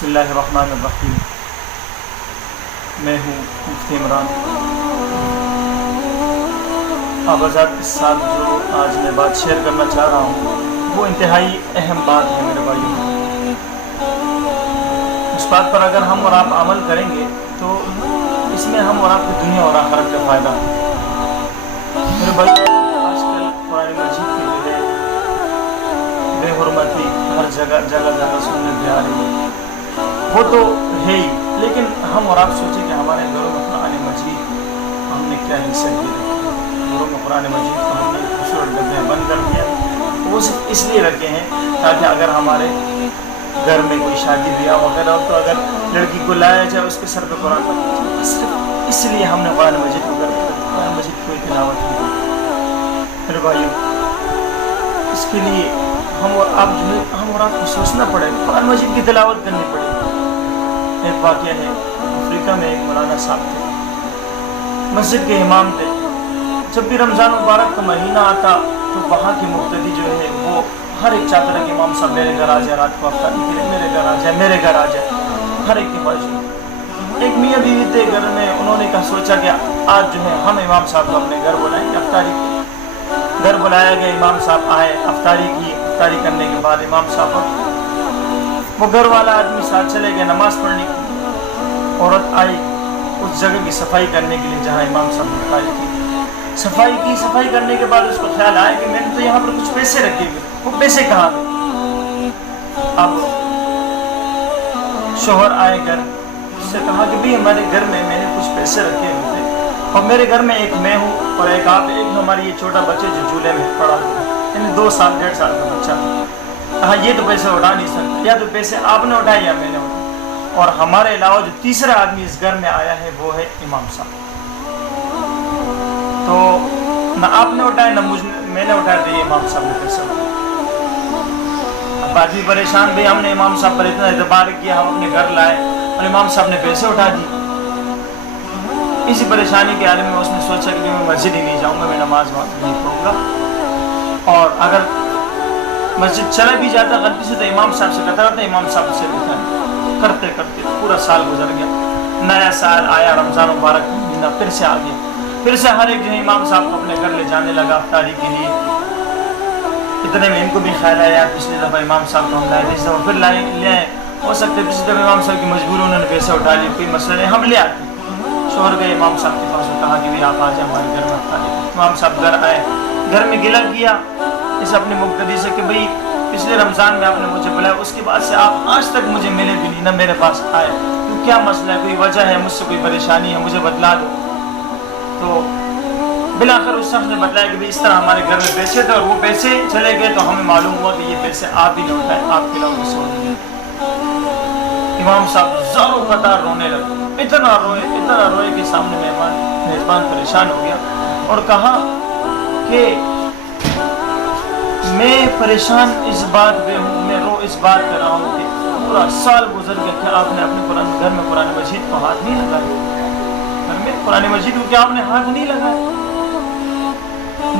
بسم اللہ الرحمن الرحیم۔ میں ہوں مفتی عمران۔ آپ حضرات کے ساتھ جو آج میں بات شیئر کرنا چاہ رہا ہوں وہ انتہائی اہم بات ہے میرے بھائیوں۔ اس بات پر اگر ہم اور آپ عمل کریں گے تو اس میں ہم اور آپ کی دنیا اور آخرت کا فائدہ ہے میرے بھائی۔ آج کل قرآن مجید کی جو ہے بے حرمتی ہر جگہ سننے میں آ رہی ہے، وہ تو ہے ہی، لیکن ہم اور آپ سوچیں کہ ہمارے گھروں میں قرآن مجید ہم نے کیا حصہ دے رکھے ہیں۔ گھروں میں قرآن مجید کو ہم نے خوبصورت ڈبے بند کر دیا، وہ صرف اس لیے رکھے ہیں تاکہ اگر ہمارے گھر میں کوئی شادی بیاہ وغیرہ ہو تو اگر لڑکی کو لایا جائے اس کے سر پہ قرآن پڑھ دیا، صرف اس لیے ہم نے قرآن مجید کو قرآن مجید کو تلاوت کی میرے بھائیوں۔ اس کے لیے ہم اور آپ جو ہے ہم اور آپ کو سوچنا پڑے، قرآن مجید کی تلاوت کرنی پڑے۔ ایک واقعہ ہے، افریقہ میں ایک مولانا صاحب تھے، مسجد کے امام تھے۔ جب بھی رمضان مبارک کا مہینہ آتا تو وہاں کے مقتدی جو ہے وہ ہر ایک چاہتا ہے کہ امام صاحب میرے گھر آ جائے، رات کو افطاری کے لیے میرے گھر آ جائے، میرے گھر آ جائے، ہر ایک کی خواہش ہے۔ ایک میاں بیوی تھے گھر میں، انہوں نے سوچا کہ آج جو ہے ہم امام صاحب کو اپنے گھر بلائیں گے افطاری کے لیے۔ گھر بلایا گیا، امام صاحب آئے، افطاری کی۔ افطاری کرنے کے بعد امام صاحب وہ گھر والا آدمی ساتھ چلے گئے نماز پڑھنے کے لیے۔ عورت آئی اس جگہ کی صفائی کرنے کے لیے جہاں امام صاحب نے افطاری کی۔ صفائی کرنے کے بعد اس کو خیال آیا کہ میں نے تو یہاں پر کچھ پیسے رکھے ہوئے، وہ پیسے کہاں گئے؟ اب شوہر آئے گھر، اس سے کہا کہ بھی ہمارے گھر میں نے کچھ پیسے رکھے ہوئے تھے اور میرے گھر میں ایک میں ہوں اور ایک آپ، ایک ہماری یہ چھوٹا بچہ جو جھولے میں پڑا ہوا ہے، یعنی 2 سال 1.5 سال کا بچہ ہے۔ کہا یہ تو پیسے اٹھا نہیں سکتے، یا تو پیسے آپ نے اٹھائے یا میں نے اٹھائے، اور ہمارے علاوہ جو تیسرا آدمی اس گھر میں آیا ہے وہ ہے امام صاحب، تو نہ آپ نے اٹھائے نہ میں نے اٹھائے، تو یہ امام صاحب نے پیسے اٹھائے۔ اب آدمی پریشان، بھی ہم نے امام صاحب پر اتنا اعتبار کیا، ہم اپنے گھر لائے اور امام صاحب نے پیسے اٹھا دیے۔ اسی پریشانی کے عالم میں اس نے سوچا کہ میں مسجد ہی نہیں جاؤں گا، میں نماز نہیں پڑھوں گا، اور اگر مسجد چلا بھی جاتا غلطی سے تو امام صاحب سے کہتا رہتا، امام صاحب سے کرتے کرتے پورا سال گزر گیا۔ نیا سال آیا، رمضان مبارک مہینہ پھر سے آ گیا، پھر سے ہر ایک جو ہے امام صاحب کو اپنے گھر لے جانے لگا افطاری کے لیے۔ اتنے میں ان کو بھی خیال آیا پچھلی دفعہ امام صاحب کو ہم لائے تھے، اس دفعہ پھر لے آئے، ہو سکتا ہے پچھلی دفعہ امام صاحب کی مجبوری انہوں نے پیسے اٹھا لیے، کوئی مسئلہ نہیں، ہم لے آتے۔ شوہر گئے امام صاحب کے پاس اور کہا کہ بھی آپ آ جائیں ہمارے گھر میں افطاری۔ امام صاحب گھر آئے، گھر میں گلہ کیا اس اپنے مقتدی سے کہ بھئی پچھلے رمضان میں آپ نے مجھے بلایا، اس کے بعد سے آپ آج تک مجھے ملے بھی نہیں، نہ میرے پاس آئے، تو کیا مسئلہ ہے، کوئی وجہ ہے، مجھ سے کوئی پریشانی ہے، مجھے بتلا دو۔ تو بلاخر اس شخص نے بتلایا کہ اس طرح ہمارے گھر میں پیسے تھے اور وہ پیسے چلے گئے، تو ہمیں معلوم ہوا کہ یہ پیسے آپ ہی نے اٹھائے، آپ کے علاوہ کسی اور نہیں۔ امام صاحب زاروں قطار رونے لگے، اتنا روئے کہ سامنے میزبان پریشان ہو گیا اور کہا کہ میں پریشان اس بات پہ ہوں، میں رو اس بات پہ رہا ہوں کہ پورا سال گزر گیا کہ آپ نے اپنے گھر میں قرآن مجید کو ہاتھ نہیں لگایا، گھر میں قرآن مجید کو کیا آپ نے ہاتھ نہیں لگایا۔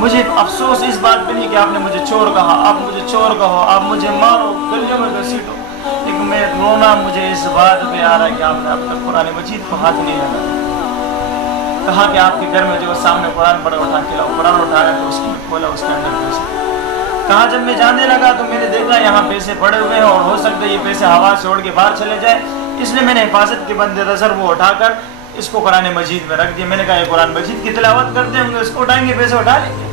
مجھے افسوس اس بات پہ نہیں کہ آپ نے مجھے چور کہا، آپ مجھے چور کہو، آپ مجھے مارو، گلیوں میں گھسیٹو، لیکن میں رونا مجھے اس بات پہ آ رہا ہے کہ آپ نے اب تک قرآن مجید کو ہاتھ نہیں لگایا۔ کہا کہ آپ کے گھر میں جو سامنے قرآن پڑھا اٹھا کے لاؤ، قرآن اٹھا رہا ہے تو اس کی کھولا، اس کے اندر پیسے۔ کہا جب میں جانے لگا تو میں نے دیکھا یہاں پیسے پڑے ہوئے ہیں اور ہو سکتا ہے یہ پیسے ہوا سے اڑ کے باہر چلے جائے، اس لیے میں نے حفاظت کے بندے نظر وہ اٹھا کر اس کو قرآن مجید میں رکھ دیا۔ میں نے کہا یہ قرآن مجید کی تلاوت کرتے ہوں گے، اس کو اٹھائیں گے، پیسے اٹھا لیں گے۔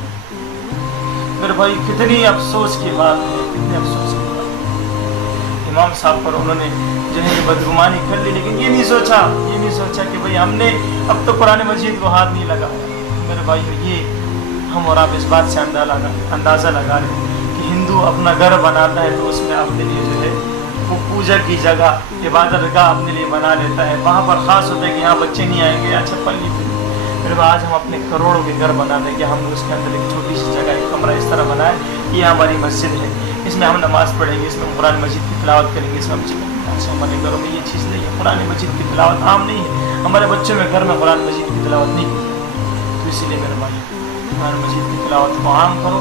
میرے بھائی کتنی افسوس کی بات ہے، کتنی افسوس کی بات ہے۔ امام صاحب پر انہوں نے جو ہے بدگمانی کر لی، لیکن یہ نہیں سوچا کہ بھئی ہم نے اب تو قرآن مجید کو ہاتھ نہیں لگایا۔ میرے بھائی یہ ہم اور آپ اس بات سے اندازہ لگا رہے ہیں کہ ہندو اپنا گھر بناتا ہے تو اس میں اپنے لیے جو ہے وہ پوجا کی جگہ، عبادت گاہ اپنے لیے بنا لیتا ہے، وہاں پر خاص ہوتا ہے کہ یہاں بچے نہیں آئیں گے یا چپل نہیں پہنیں گے۔ پھر آج ہم اپنے کروڑوں کے گھر بنا دیں کہ ہم نے اس کے اندر ایک چھوٹی سی جگہ، ایک کمرہ اس طرح بنائے، یہ ہماری مسجد ہے، اس میں ہم نماز پڑھیں گے، اس میں ہم قرآن مجید کی تلاوت کریں گے، اس میں ہم چلیں گے۔ ہمارے گھروں میں یہ چیز نہیں ہے، قرآن مجید کی تلاوت عام نہیں ہے، ہمارے بچوں میں گھر میں قرآن مجید کی تلاوت نہیں ہے۔ تو اسی لیے میرے بھائی قرآن مجید کی تلاوت کو عام کرو،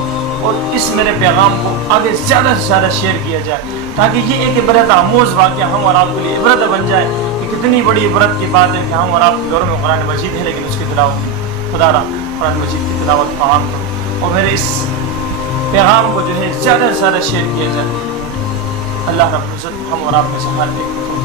اور اس میرے پیغام کو آگے زیادہ سے زیادہ شیئر کیا جائے، تاکہ یہ ایک عبرت آموز واقعہ ہم اور آپ کے لیے عبرت بن جائے کہ کتنی بڑی عبرت کی بات ہے کہ ہم اور آپ کے گھروں میں قرآن مجید ہے لیکن اس کی تلاوت نہیں۔ خدا را قرآن مجید کی تلاوت کو عام کرو اور میرے اس پیغام کو جو ہے زیادہ سے زیادہ شیئر کیا جائے۔ اللہ رب العزت ہم اور آپ میں سے ہر ایک کو